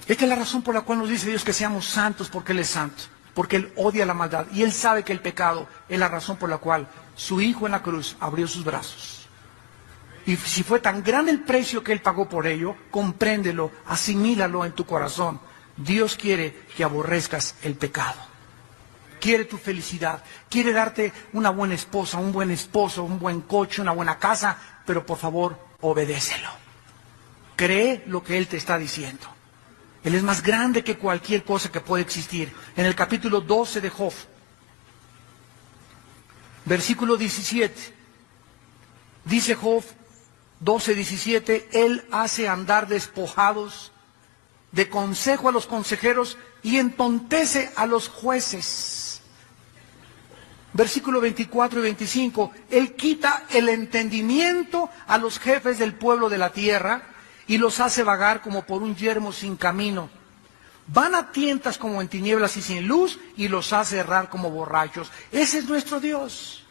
Esta es la razón por la cual nos dice Dios que seamos santos, porque Él es santo. Porque Él odia la maldad. Y Él sabe que el pecado es la razón por la cual su Hijo en la cruz abrió sus brazos. Y si fue tan grande el precio que Él pagó por ello, compréndelo, asimílalo en tu corazón. Dios quiere que aborrezcas el pecado. Quiere tu felicidad. Quiere darte una buena esposa, un buen esposo, un buen coche, una buena casa. Pero por favor, obedécelo. Cree lo que Él te está diciendo. Él es más grande que cualquier cosa que puede existir. En el capítulo 12 de Job, versículo 17, dice Job 12:17, Él hace andar despojados, de consejo a los consejeros y entontece a los jueces. Versículo 24 y 25, Él quita el entendimiento a los jefes del pueblo de la tierra y los hace vagar como por un yermo sin camino. Van a tientas como en tinieblas y sin luz y los hace errar como borrachos. Ese es nuestro Dios.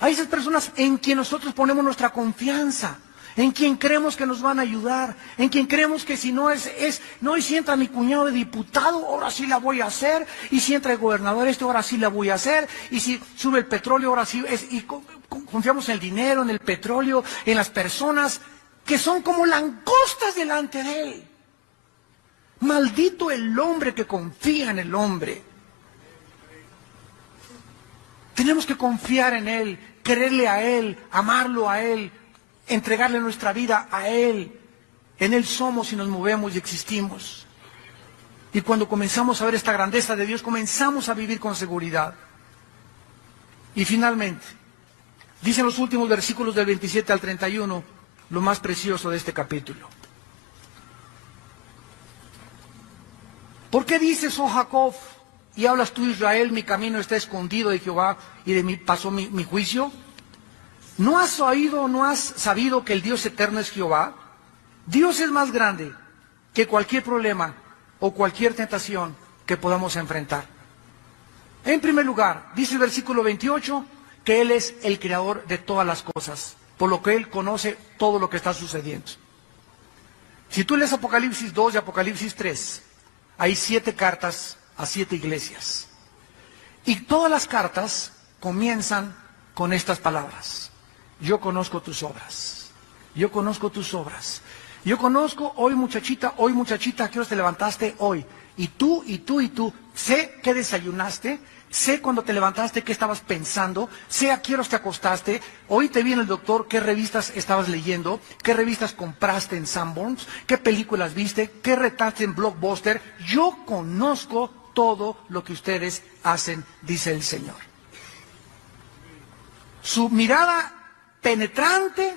Hay esas personas en quien nosotros ponemos nuestra confianza, en quien creemos que nos van a ayudar, en quien creemos que si no no, y si entra mi cuñado de diputado, ahora sí la voy a hacer, y si entra el gobernador ahora sí la voy a hacer, y si sube el petróleo, ahora sí, y confiamos en el dinero, en el petróleo, en las personas que son como langostas delante de Él. Maldito el hombre que confía en el hombre. Tenemos que confiar en Él, quererle a Él, amarlo a Él, entregarle nuestra vida a Él. En Él somos y nos movemos y existimos. Y cuando comenzamos a ver esta grandeza de Dios, comenzamos a vivir con seguridad. Y finalmente, dicen los últimos versículos del 27 al 31, lo más precioso de este capítulo. ¿Por qué dices, oh Jacob, y hablas tú, Israel, mi camino está escondido de Jehová y de mí pasó mi juicio? ¿No has oído, no has sabido que el Dios eterno es Jehová? Dios es más grande que cualquier problema o cualquier tentación que podamos enfrentar. En primer lugar, dice el versículo 28, que Él es el creador de todas las cosas, por lo que Él conoce todo lo que está sucediendo. Si tú lees Apocalipsis 2 y Apocalipsis 3, hay 7 cartas a 7 iglesias. Y todas las cartas comienzan con estas palabras. Yo conozco tus obras. Yo conozco tus obras. Yo conozco hoy muchachita, ¿a qué hora te levantaste hoy? Y tú. Sé que desayunaste. Sé cuando te levantaste qué estabas pensando. Sé a qué horas te acostaste. Hoy te viene el doctor, qué revistas estabas leyendo. Qué revistas compraste en Sanborns. Qué películas viste. Qué retaste en Blockbuster. Yo conozco todo lo que ustedes hacen, dice el Señor. Su mirada penetrante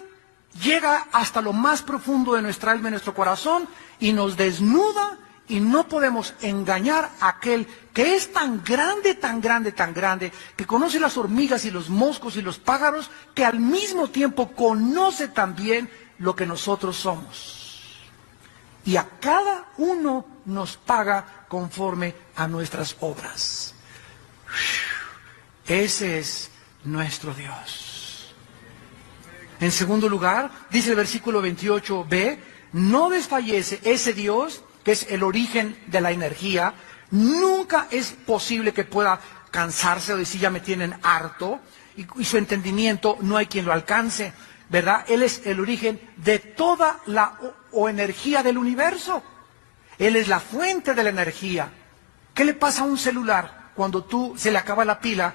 llega hasta lo más profundo de nuestra alma y nuestro corazón y nos desnuda, y no podemos engañar a aquel que es tan grande, que conoce las hormigas y los moscos y los pájaros, que al mismo tiempo conoce también lo que nosotros somos. Y a cada uno nos paga conforme a nuestras obras. Ese es nuestro Dios. En segundo lugar, dice el versículo 28b, no desfallece ese Dios, que es el origen de la energía. Nunca es posible que pueda cansarse o decir ya me tienen harto, y su entendimiento no hay quien lo alcance, ¿verdad? Él es el origen de toda la energía del universo. Él es la fuente de la energía. ¿Qué le pasa a un celular cuando se le acaba la pila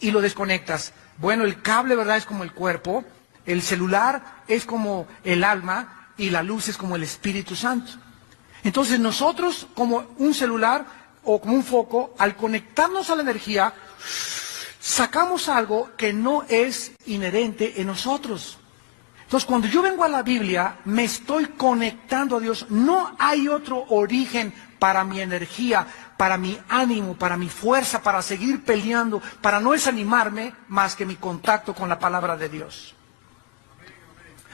y lo desconectas? Bueno, el cable, ¿verdad?, es como el cuerpo, el celular es como el alma y la luz es como el Espíritu Santo. Entonces nosotros, como un celular o como un foco, al conectarnos a la energía, sacamos algo que no es inherente en nosotros. Entonces, cuando yo vengo a la Biblia, me estoy conectando a Dios. No hay otro origen para mi energía, para mi ánimo, para mi fuerza, para seguir peleando, para no desanimarme, más que mi contacto con la palabra de Dios.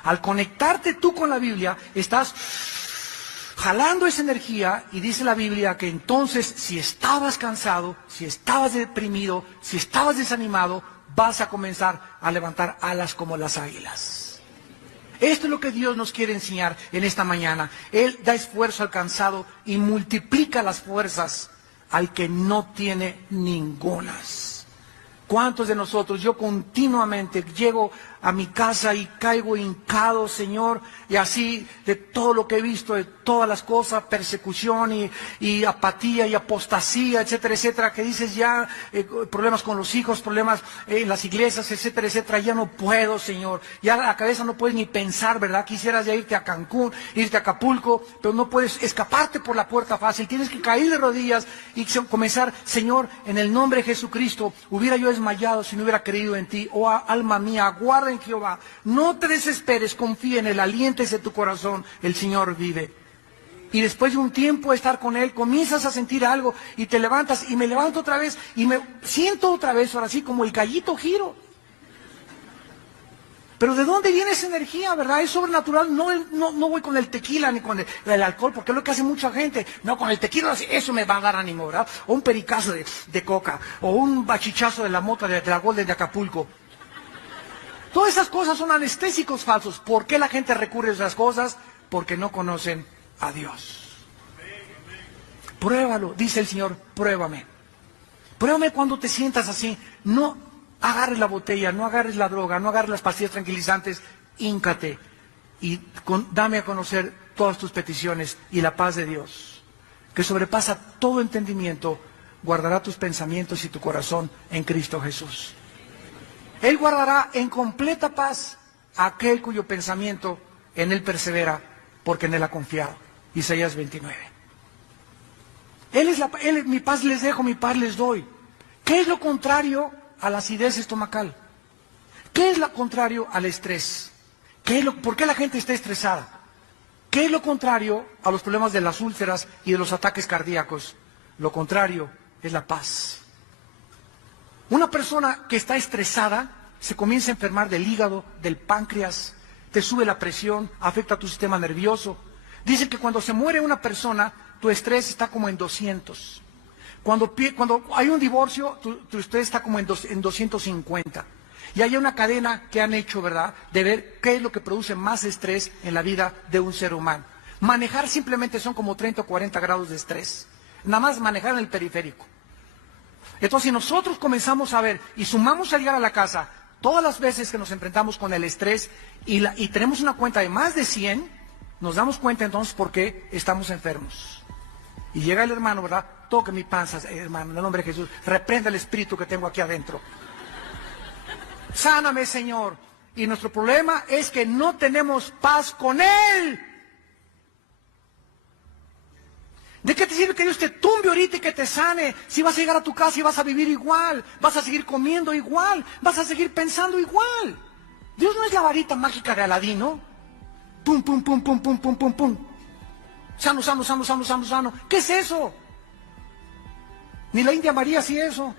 Al conectarte tú con la Biblia, estás jalando esa energía y dice la Biblia que entonces si estabas cansado, si estabas deprimido, si estabas desanimado, vas a comenzar a levantar alas como las águilas. Esto es lo que Dios nos quiere enseñar en esta mañana. Él da esfuerzo al cansado y multiplica las fuerzas al que no tiene ningunas. ¿Cuántos de nosotros, yo continuamente llego a mi casa y caigo hincado, Señor, y así de todo lo que he visto, de todas las cosas, persecución y apatía y apostasía, etcétera, etcétera, que dices ya, problemas con los hijos, problemas en las iglesias, etcétera, etcétera, ya no puedo, Señor, ya la cabeza no puedes ni pensar, ¿verdad? Quisieras ya irte a Cancún, irte a Acapulco, pero no puedes escaparte por la puerta fácil, tienes que caer de rodillas y comenzar, Señor, en el nombre de Jesucristo, hubiera yo desmayado si no hubiera creído en ti, oh alma mía, aguarda en Jehová, no te desesperes, confía en él, aliéntese tu corazón, el Señor vive. Y después de un tiempo de estar con él, comienzas a sentir algo y te levantas y me levanto otra vez y me siento otra vez, ahora sí, como el gallito giro. Pero ¿de dónde viene esa energía, verdad? Es sobrenatural, no voy con el tequila ni con el alcohol, porque es lo que hace mucha gente. No, con el tequila eso me va a dar ánimo, ¿verdad? O un pericazo de coca, o un bachichazo de la mota de la Golden de Acapulco. Todas esas cosas son anestésicos falsos. ¿Por qué la gente recurre a esas cosas? Porque no conocen a Dios. Pruébalo, dice el Señor, pruébame. Pruébame cuando te sientas así. No agarres la botella, no agarres la droga, no agarres las pastillas tranquilizantes. Híncate y dame a conocer todas tus peticiones y la paz de Dios, que sobrepasa todo entendimiento, guardará tus pensamientos y tu corazón en Cristo Jesús. Él guardará en completa paz a aquel cuyo pensamiento en él persevera, porque en él ha confiado. Isaías 29. Mi paz les dejo, mi paz les doy. ¿Qué es lo contrario a la acidez estomacal? ¿Qué es lo contrario al estrés? ¿Por qué la gente está estresada? ¿Qué es lo contrario a los problemas de las úlceras y de los ataques cardíacos? Lo contrario es la paz. Una persona que está estresada se comienza a enfermar del hígado, del páncreas, te sube la presión, afecta a tu sistema nervioso. Dicen que cuando se muere una persona, tu estrés está como en 200. Cuando hay un divorcio, tu estrés está como en 250. Y hay una cadena que han hecho, ¿verdad?, de ver qué es lo que produce más estrés en la vida de un ser humano. Manejar simplemente son como 30 o 40 grados de estrés. Nada más manejar en el periférico. Entonces, si nosotros comenzamos a ver y sumamos al llegar a la casa todas las veces que nos enfrentamos con el estrés y tenemos una cuenta de más de 100, nos damos cuenta entonces por qué estamos enfermos. Y llega el hermano, ¿verdad? Toque mi panza, hermano, en el nombre de Jesús. Reprenda el espíritu que tengo aquí adentro. Sáname, Señor. Y nuestro problema es que no tenemos paz con Él. ¿De qué te sirve que Dios te tumbe ahorita y que te sane? Si vas a llegar a tu casa y vas a vivir igual, vas a seguir comiendo igual, vas a seguir pensando igual. Dios no es la varita mágica de Aladín, ¿no? Pum, pum, pum, pum, pum, pum, pum, pum. Sano, sano, sano, sano, sano, sano. ¿Qué es eso? Ni la India María hacía eso.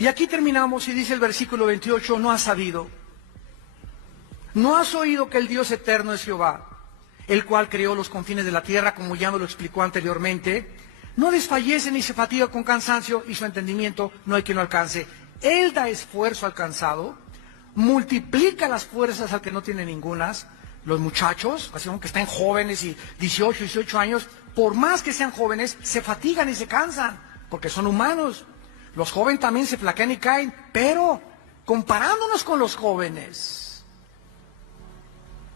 Y aquí terminamos y dice el versículo 28, no has sabido. ¿No has oído que el Dios eterno es Jehová, el cual creó los confines de la tierra, como ya me lo explicó anteriormente? No desfallece ni se fatiga con cansancio, y su entendimiento no hay quien lo alcance. Él da esfuerzo al cansado, multiplica las fuerzas al que no tiene ningunas. Los muchachos, así como que están jóvenes y 18, 18 años, por más que sean jóvenes, se fatigan y se cansan, porque son humanos. Los jóvenes también se flaquean y caen, pero comparándonos con los jóvenes,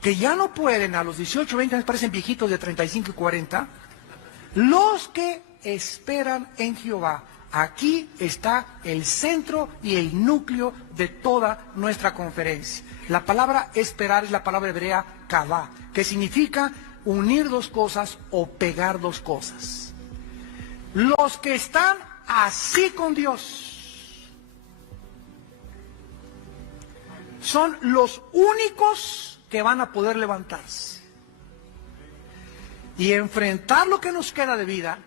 que ya no pueden, a los 18, 20 años parecen viejitos de 35 y 40, los que esperan en Jehová. Aquí está el centro y el núcleo de toda nuestra conferencia. La palabra esperar es la palabra hebrea kavá, que significa unir dos cosas o pegar dos cosas. Los que están así con Dios son los únicos que van a poder levantarse y enfrentar lo que nos queda de vida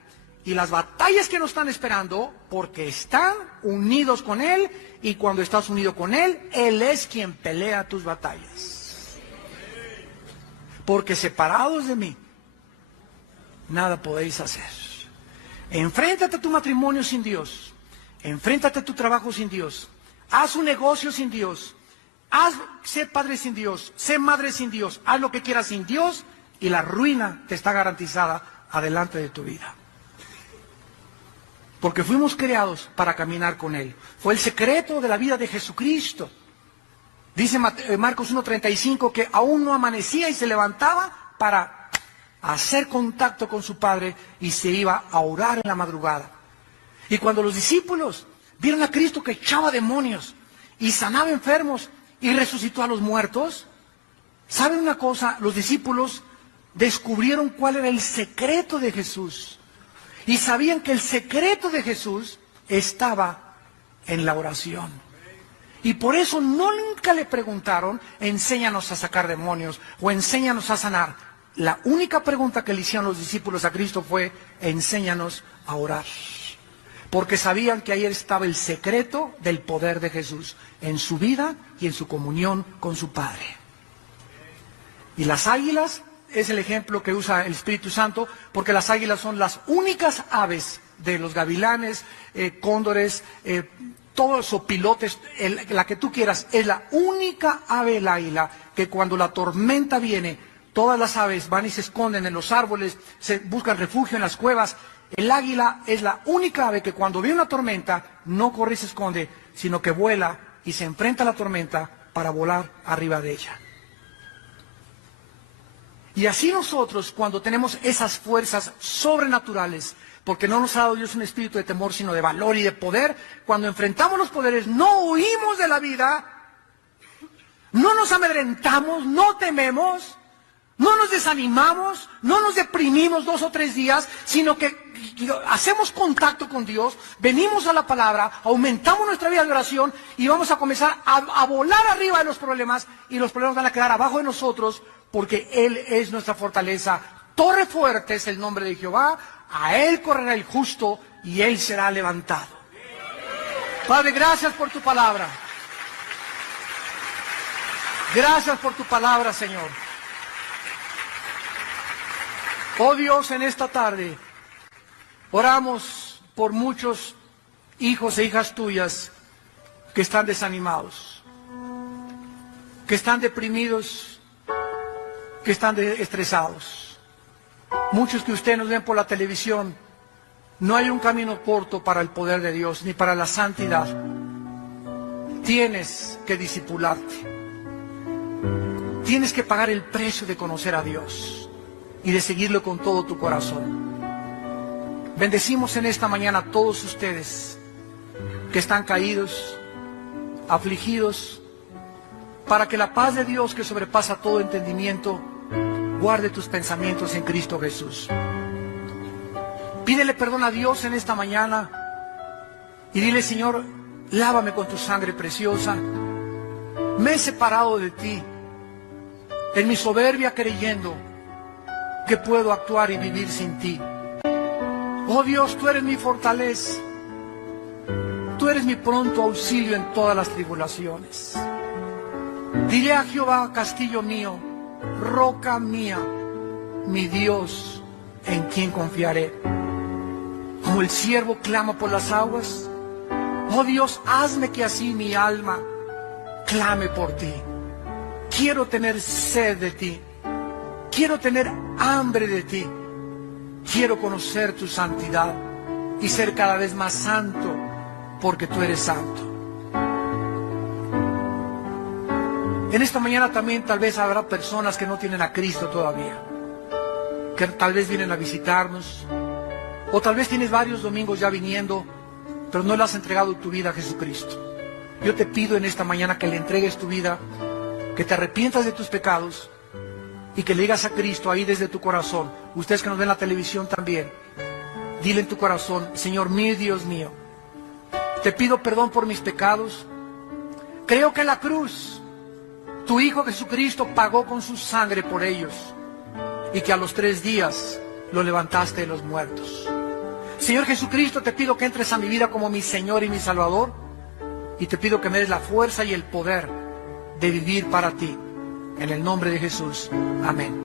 y las batallas que nos están esperando, porque están unidos con Él, y cuando estás unido con Él, Él es quien pelea tus batallas. Porque separados de mí, nada podéis hacer. Enfréntate a tu matrimonio sin Dios, enfréntate a tu trabajo sin Dios, haz un negocio sin Dios, sé padre sin Dios, sé madre sin Dios, haz lo que quieras sin Dios, y la ruina te está garantizada adelante de tu vida. Porque fuimos creados para caminar con Él. Fue el secreto de la vida de Jesucristo. Dice Marcos 1:35 que aún no amanecía y se levantaba para hacer contacto con su Padre y se iba a orar en la madrugada. Y cuando los discípulos vieron a Cristo que echaba demonios y sanaba enfermos y resucitó a los muertos, ¿saben una cosa? Los discípulos descubrieron cuál era el secreto de Jesús. Y sabían que el secreto de Jesús estaba en la oración. Y por eso nunca le preguntaron, enséñanos a sacar demonios o enséñanos a sanar. La única pregunta que le hicieron los discípulos a Cristo fue, enséñanos a orar. Porque sabían que ahí estaba el secreto del poder de Jesús, en su vida y en su comunión con su Padre. Y las águilas es el ejemplo que usa el Espíritu Santo, porque las águilas son las únicas aves de los gavilanes, cóndores, todos o pilotes, la que tú quieras, es la única ave el águila que cuando la tormenta viene, todas las aves van y se esconden en los árboles, se buscan refugio en las cuevas. El águila es la única ave que cuando viene una tormenta no corre y se esconde, sino que vuela y se enfrenta a la tormenta para volar arriba de ella. Y así nosotros, cuando tenemos esas fuerzas sobrenaturales, porque no nos ha dado Dios un espíritu de temor, sino de valor y de poder, cuando enfrentamos los poderes, no huimos de la vida, no nos amedrentamos, no tememos, no nos desanimamos, no nos deprimimos 2 o 3 días, sino que hacemos contacto con Dios, venimos a la palabra, aumentamos nuestra vida de oración y vamos a comenzar a volar arriba de los problemas, y los problemas van a quedar abajo de nosotros, porque Él es nuestra fortaleza. Torre fuerte es el nombre de Jehová, a Él correrá el justo y Él será levantado. Padre, gracias por tu palabra. Gracias por tu palabra, Señor. Oh Dios, en esta tarde oramos por muchos hijos e hijas tuyas que están desanimados, que están deprimidos, que están estresados. Muchos que ustedes nos ven por la televisión, no hay un camino corto para el poder de Dios, ni para la santidad. Tienes que discipularte. Tienes que pagar el precio de conocer a Dios y de seguirlo con todo tu corazón. Bendecimos en esta mañana a todos ustedes que están caídos, afligidos, para que la paz de Dios, que sobrepasa todo entendimiento, guarde tus pensamientos en Cristo Jesús. Pídele perdón a Dios en esta mañana y dile: Señor, lávame con tu sangre preciosa. Me he separado de ti en mi soberbia, creyendo que puedo actuar y vivir sin ti. Oh Dios, tú eres mi fortaleza. Tú eres mi pronto auxilio en todas las tribulaciones. Diré a Jehová, castillo mío, roca mía, mi Dios, en quien confiaré. Como el siervo clama por las aguas, oh Dios, hazme que así mi alma clame por ti. Quiero tener sed de ti, quiero tener hambre de ti, quiero conocer tu santidad y ser cada vez más santo, porque tú eres santo. En esta mañana también tal vez habrá personas que no tienen a Cristo todavía, que tal vez vienen a visitarnos, o tal vez tienes varios domingos ya viniendo, pero no le has entregado tu vida a Jesucristo. Yo te pido en esta mañana que le entregues tu vida, que te arrepientas de tus pecados y que le digas a Cristo ahí desde tu corazón. Ustedes que nos ven en la televisión también, dile en tu corazón: Señor mío y Dios mío, te pido perdón por mis pecados. Creo que en la cruz tu Hijo Jesucristo pagó con su sangre por ellos y que a los 3 días lo levantaste de los muertos. Señor Jesucristo, te pido que entres a mi vida como mi Señor y mi Salvador, y te pido que me des la fuerza y el poder de vivir para ti. En el nombre de Jesús. Amén.